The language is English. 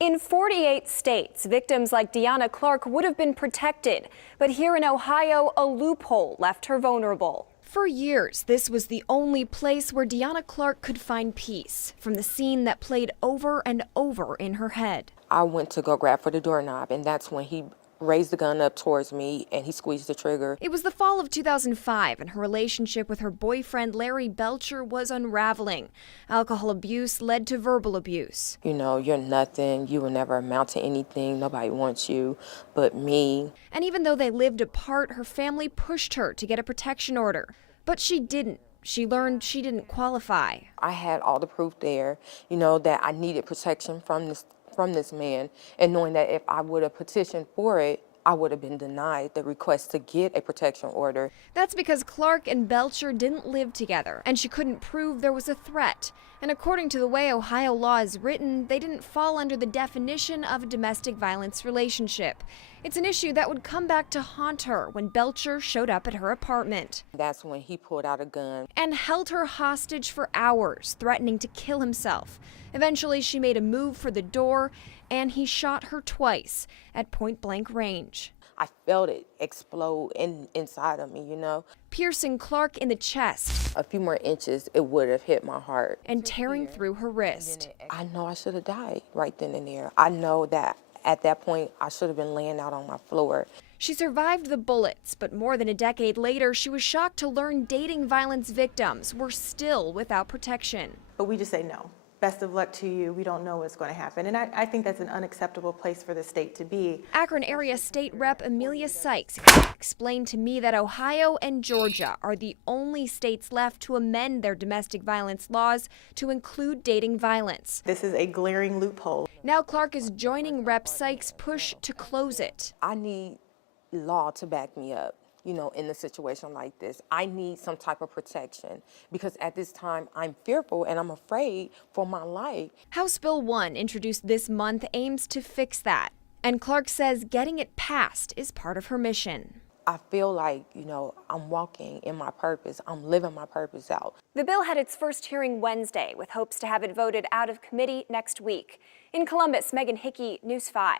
In 48 states, victims like Deanna Clark would have been protected. But here in Ohio, a loophole left her vulnerable. For years, this was the only place where Deanna Clark could find peace from the scene that played over and over in her head. I went to go grab for the doorknob, and that's when he raised the gun up towards me and he squeezed the trigger. It was the fall of 2005, and her relationship with her boyfriend Larry Belcher was unraveling. Alcohol abuse led to verbal abuse. You know, you're nothing, you will never amount to anything, nobody wants you but me. And even though they lived apart, her family pushed her to get a protection order. But she didn't. She learned she didn't qualify. I had all the proof there, you know, that I needed protection from this man, and knowing that if I would have petitioned for it, I would have been denied the request to get a protection order. That's because Clark and Belcher didn't live together, and she couldn't prove there was a threat. And according to the way Ohio law is written, they didn't fall under the definition of a domestic violence relationship. It's an issue that would come back to haunt her when Belcher showed up at her apartment. That's when he pulled out a gun And held her hostage for hours, threatening to kill himself. Eventually, she made a move for the door, and he shot her twice at point-blank range. I felt it explode inside of me, you know. Piercing Clark in the chest. A few more inches, it would have hit my heart. And tearing through her wrist. I know I should have died right then and there. I know that at that point, I should have been laying out on my floor. She survived the bullets, but more than a decade later, she was shocked to learn dating violence victims were still without protection. But we just say no. Best of luck to you. We don't know what's going to happen. And I think that's an unacceptable place for the state to be. Akron area state rep Amelia Sykes explained to me that Ohio and Georgia are the only states left to amend their domestic violence laws to include dating violence. This is a glaring loophole. Now Clark is joining Rep Sykes' push to close it. I need law to back me up. You know, in a situation like this, I need some type of protection because at this time I'm fearful and I'm afraid for my life. House Bill 1, introduced this month, aims to fix that. And Clark says getting it passed is part of her mission. I feel like, you know, I'm walking in my purpose. I'm living my purpose out. The bill had its first hearing Wednesday with hopes to have it voted out of committee next week. In Columbus, Megan Hickey, News 5.